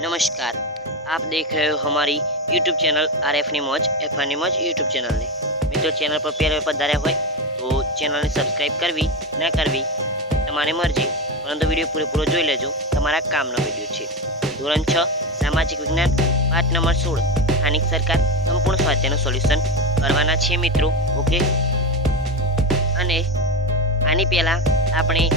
नमस्कार, आप देख रहे हो हमारी YouTube चैनल RF ની મોજ FR ની મોજ YouTube ચેનલને। મિત્રો ચેનલ પર પહેલી વખત પધાર્યા હોય તો ચેનલને સબસ્ક્રાઇબ કરવી ના કરવી તમારી મરજી, પરંતુ વિડીયો પૂરેપૂરો જોઈ લેજો, તમારા કામનો વિડીયો છે। ધોરણ 6 સામાજિક વિજ્ઞાન પાઠ નંબર 16 સ્થાનિક સરકાર સંપૂર્ણ સ્વાધ્યાયનું સોલ્યુશન કરવાના છે મિત્રો। ઓકે, અને આની પહેલા આપણે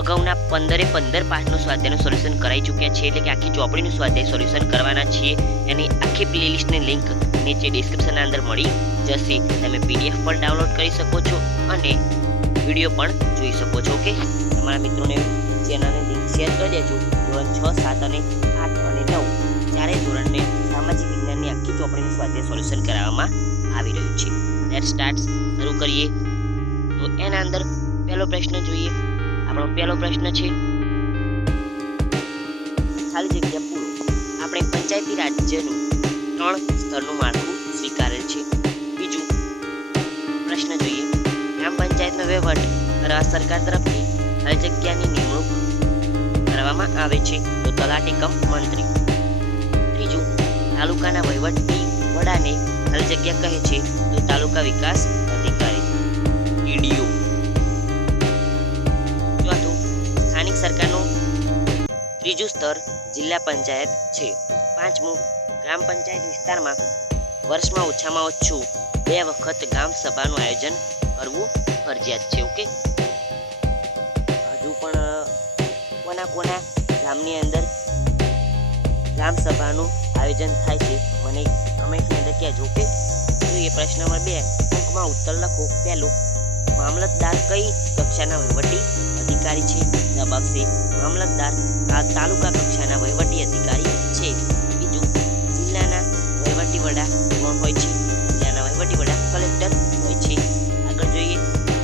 અગાઉના 15 પાઠનું સ્વાધ્યાયનું સોલ્યુશન કરાવી ચૂક્યા છીએ, એટલે કે આખી ચોપડીનું સ્વાધ્યાય સોલ્યુશન કરવાના છીએ। એની આખી પ્લેલિસ્ટની લિંક નીચે ડિસ્ક્રિપ્શનના અંદર મળી જશે, તમે PDF પણ ડાઉનલોડ કરી શકો છો અને વિડીયો પણ જોઈ શકો છો। ઓકે, તમારા મિત્રોને ચેનલની લિંક શેર કરી દેજો। ધોરણ 6, 7 અને 8 અને 9 ચારેય ધોરણને સામાજિક વિજ્ઞાનની આખી ચોપડીનું સ્વાધ્યાય સોલ્યુશન કરાવવામાં આવી રહ્યું છે। લેટ્સ સ્ટાર્ટ, શરૂ કરીએ। તો એના અંદર પહેલો પ્રશ્ન જોઈએ। આપણો પહેલો પ્રશ્ન છે ખાલી જગ્યા પૂરો। આપણે પંચાયતી રાજ્યનું 3 સ્તરનું માળખું સ્વીકારેલ છે। બીજું પ્રશ્ન જોઈએ, ગ્રામ પંચાયતનો વહીવટ કરવા સરકાર તરફથી ખાલી જગ્યાની નિમણૂક કરવામાં આવે છે તો તલાટી કમ મંત્રી। ત્રીજું, તાલુકાના વહીવટી વડાને ખાલી જગ્યા કહે છે તો તાલુકા વિકાસ અધિકારી TDO। સ્થાનિક સરકારનું ત્રીજું સ્તર જિલ્લા પંચાયત છે। પાંચમું, ગ્રામ પંચાયત વિસ્તારમાં વર્ષમાં ઓછામાં ઓછું 2 વખત ગ્રામ સભાનું આયોજન કરવું ફરજિયાત છે। ઓકે, હજુ પણ કોના ગામની અંદર ગ્રામ સભાનું આયોજન થાય છે મને કમેન્ટની અંદર કહેજો। ઓકે, જોઈએ પ્રશ્ન નંબર 2, ટૂંકમાં ઉત્તર લખો। પહેલું, મામલતદાર કઈ કક્ષાના વહીવટી અધિકારી છે? જવાબ આપશે મામલતદાર તાલુકા કક્ષાના વહીવટી અધિકારી છે। બીજું, જિલ્લાના વહીવટી વડા કોણ હોય છે? જિલ્લાના વહીવટી વડા કલેક્ટર હોય છે। આગળ જોઈએ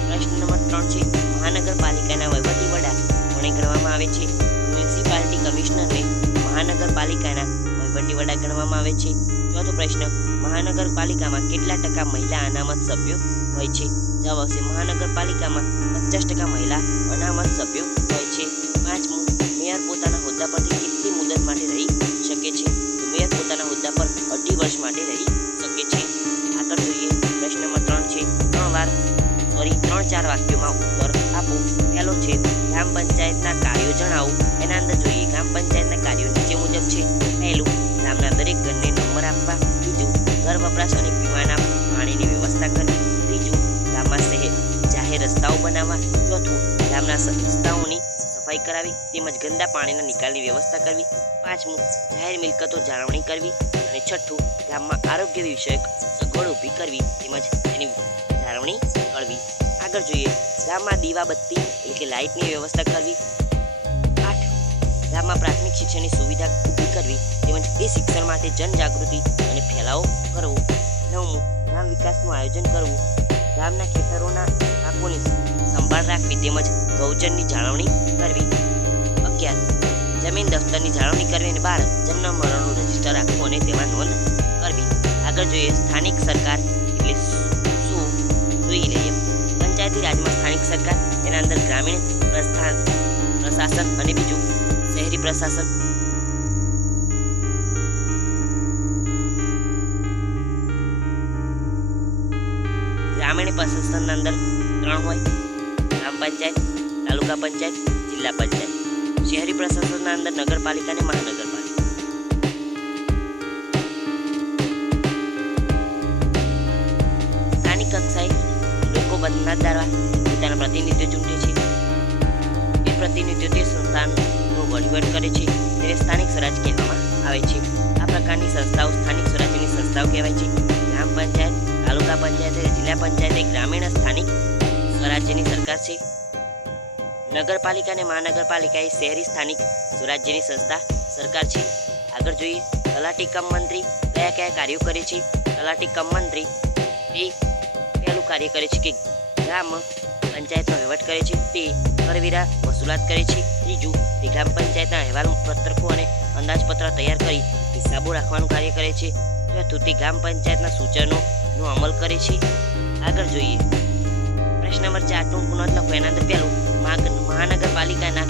પ્રશ્ન નંબર 3 છે, મહાનગરપાલિકાના વહીવટી વડા કોને ગણવામાં આવે છે? મ્યુનિસિપાલિટી કમિશનરને મહાનગરપાલિકાના વહીવટી વડા ગણવામાં આવે છે। ચોથો પ્રશ્ન, મહાનગરપાલિકામાં કેટલા ટકા મહિલા અનામત સભ્યો હોય છે? જવાબ આવશે મહાનગરપાલિકામાં 50% મહિલા અનામત સભ્યો હોય છે। પાંચમું, મેયર પોતાના હોદ્દા પરથી કેટલી મુદત માટે રહી શકે છે? તો મેયર પોતાના હોદ્દા પર 2.5 વર્ષ માટે રહી શકે છે। આગળ જોઈએ પ્રશ્ન નંબર 3 છે, 3-4 વાક્યોમાં ઉત્તર આપો। પહેલો છે, ગ્રામ પંચાયતના કાર્યો જણાવો। એના અંદર જોઈએ ગ્રામ પંચાયતના કાર્યો નીચે મુજબ છે। પહેલું, ગામના દરેક ઘરને નંબર આપવા। બીજું, ઘર વપરાશ અને પીવાના પાણીની વ્યવસ્થા કરવી। ત્રીજું, ગામમાં જાહેર રસ્તાઓ બનાવવા। ચોથું, ગામના રસ્તાઓની સફાઈ કરાવી તેમજ ગંદા પાણીના નિકાલની વ્યવસ્થા કરવી। પાંચમું, જાહેર મિલકતો જાળવણી કરવી। અને છઠ્ઠું, ગામમાં આરોગ્ય વિષયક સગવડ ઊભી કરવી તેમજ તેની જાળવણી કરવી। આગળ જોઈએ ગામમાં દીવાબત્તી એટલે કે લાઇટની વ્યવસ્થા કરવી। 8, ગામમાં પ્રાથમિક શિક્ષણની સુવિધા ઊભી કરવી તેમજ એ શિક્ષણ માટે જનજાગૃતિ અને ફેલાવો કરવો। 9, ગ્રામ વિકાસનું આયોજન કરવું। ગામના ખેતરોના પાકોની સંભાળ રાખવી તેમજ ગૌચરની જાળવણી કરવી। 11, જમીન દફતરની જાળવણી કરવી અને 12, જન્મ મરણનું રજીસ્ટર રાખવું અને તેમાં નોંધ કરવી। આગળ જોઈએ સ્થાનિક સરકાર એટલે શું જોઈ લઈએ। પંચાયતી રાજમાં સ્થાનિક સરકાર, એના અંદર ગ્રામીણ પ્રશાસન અને બીજું શહેરી પ્રશાસન। ગ્રામીણ પ્રશાસનના અંદર 3 હોય, ગ્રામ પંચાયત, તાલુકા પંચાયત, જિલ્લા પંચાયત। શહેરી પ્રશાસનના અંદર નગરપાલિકા અને મહાનગરપાલિકા। સ્થાનિક કક્ષાએ લોકો બધા દ્વારા પોતાના પ્રતિનિધિઓ ચૂંટે છે। એ પ્રતિનિધિઓ તે સંસ્થાનો વહીવટ કરે છે તેને સ્થાનિક સ્વરાજ કહેવામાં આવે છે। આ પ્રકારની સંસ્થાઓ સ્થાનિક સ્વરાજ્યની સંસ્થાઓ કહેવાય છે। ગ્રામ પંચાયત, તાલુકા પંચાયત અને જિલ્લા પંચાયત એ ગ્રામીણ સ્થાનિક સ્વરાજ્યની સરકાર છે। નગરપાલિકા અને મહાનગરપાલિકા એ શહેરી સ્થાનિક સ્વરાજ્યની સંસ્થા સરકાર છે। આગળ જોઈએ તલાટી કમ મંત્રી કયા કાર્યો કરે છે? તલાટી કમ મંત્રી તે પહેલું કાર્ય કરે છે કે ગ્રામ પંચાયતનો વહીવટ કરે છે, તે કરવેરા વસૂલાત કરે છે। ત્રીજું, તે ગ્રામ પંચાયતના અહેવાલ પત્રકો અને અંદાજપત્ર તૈયાર કરી હિસાબો રાખવાનું કાર્ય કરે છે। ચોથું, તે ગ્રામ પંચાયતના સૂચનોનો અમલ કરે છે। આગળ જોઈએ પ્રશ્ન નંબર 4 ટૂંકું નોંધ લખો। એના અંદર પહેલું, મહાનગરપાલિકાના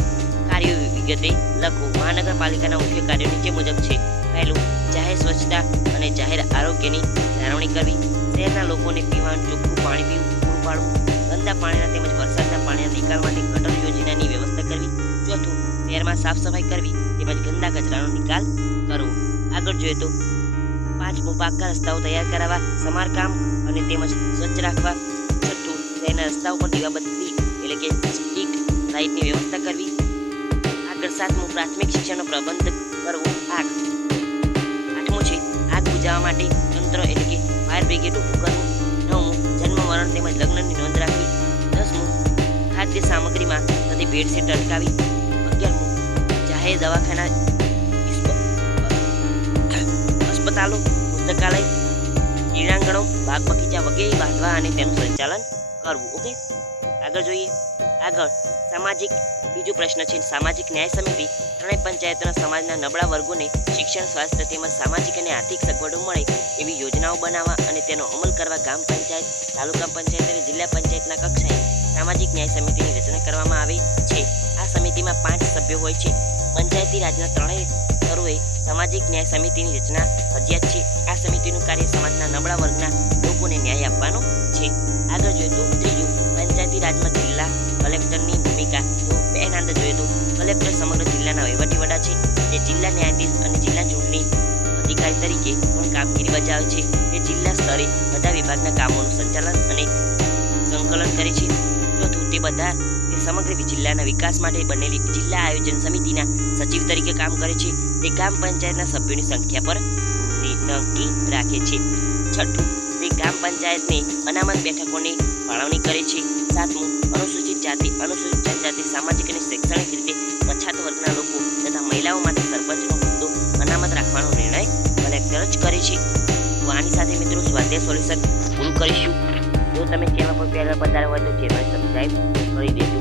કાર્યો વિગતે લખો. મહાનગરપાલિકાના મુખ્ય કાર્યો નીચે મુજબ છે. પહેલું, જાહેર સ્વચ્છતા અને જાહેર આરોગ્યની જાળવણી કરવી. શહેરના લોકોને પીવાનું ચોખ્ખું પાણી પૂરું પાડવું. ગંદા પાણીના તેમજ વરસાદના પાણીના નિકાલ માટે ગટર યોજનાની વ્યવસ્થા કરવી. ચોથું, શહેરમાં સાફ સફાઈ કરવી તેમજ ગંદા કચરાનો નિકાલ કરવો. આગળ જોઈએ તો પાંચમું, પાકા રસ્તાઓ તૈયાર કરાવવા, સમારકામ અને તેમજ સ્વચ્છ રાખવા. છઠ્ઠું, શહેરના રસ્તાઓ પર દીવાબત્તી એટલે કે સ્ટ્રીટ લાઇટની વ્યવસ્થા કરવી. આગળ સાતમું, પ્રાથમિક શિક્ષણનો પ્રબંધ કરવો. આઠમું છે આગ બુઝાવવા માટે તંત્ર એટલે કે ફાયર બ્રિગેડ ઊભું કરવું. નવમું, જન્મ મરણ તેમજ લગ્નની નોંધ રાખવી. 10મું, ખાદ્ય સામગ્રીમાં થતી ભેળસેળ અટકાવી. 11મું, જાહેર દવાખાના, અસ્પતાલો, પુસ્તકાલય, ક્રીડાંગણો, બાગ બગીચા વગેરે બાંધવા અને તેનું સંચાલન કરવું. ઓકે, આગળ જોઈએ. આગળ સામાજિક બીજો પ્રશ્ન છે સામાજિક ન્યાય સમિતિ. ત્રણેય પંચાયતોના સમાજના નબળા વર્ગોને શિક્ષણ, સ્વાસ્થ્ય તેમજ સામાજિક અને આર્થિક સગવડો મળે એવી યોજનાઓ બનાવવા અને તેનો અમલ કરવા ગામ પંચાયત, તાલુકા પંચાયત અને જિલ્લા પંચાયતના કક્ષાએ સામાજિક ન્યાય સમિતિની રચના કરવામાં આવે છે. આ સમિતિમાં 5 સભ્યો હોય છે. પંચાયતી રાજના ત્રણેય સ્તરોએ સામાજિક ન્યાય સમિતિની રચના ફરજિયાત છે. આ સમિતિનું કાર્ય સમાજના નબળા વર્ગના લોકોને ન્યાય આપવાનો છે. આગળ જોઈએ તો ત્રીજું, પંચાયતી રાજમાં જિલ્લા કલેક્ટરની ભૂમિકા. તો બેન અંદર જોઈએ તો કલેક્ટર સમગ્ર જિલ્લાના વહીવટી વડા છે. તે જિલ્લા ન્યાયાધીશ અને જિલ્લા ચૂંટણી અધિકારી તરીકે પણ કામગીરી બજાવે છે. તે જિલ્લા સ્તરે બધા વિભાગના કામોનું સંચાલન અને સંકલન કરે છે. ચોથું, તે સમગ્ર જિલ્લાના વિકાસ માટે બનેલી જિલ્લા આયોજન સમિતિના સચિવ તરીકે કામ કરે છે. તે ગ્રામ પંચાયતના સભ્યોની સંખ્યા પર નક્કી રાખે છે. છઠ્ઠું, તે ગ્રામ પંચાયતને અનામત બેઠકોની ફાળવણી કરે છે. સાતમું, અનુસૂચિત જાતિ, અનુસૂચિત જનજાતિ, સામાજિક અને શૈક્ષણિક રીતે પછાત વર્ગના લોકો તથા મહિલાઓ માટે સરપંચનો હોદ્દો અનામત રાખવાનો નિર્ણય કલેક્ટર જ કરે છે. તો આની સાથે મિત્રો સ્વાધ્યાય સોલ્યુશન પૂરું કરીશું. જો તમે ચેનલ પર પહેલા પધાર્યા હોય તો ચેનલ સબસ્ક્રાઈબ કરી દેજો.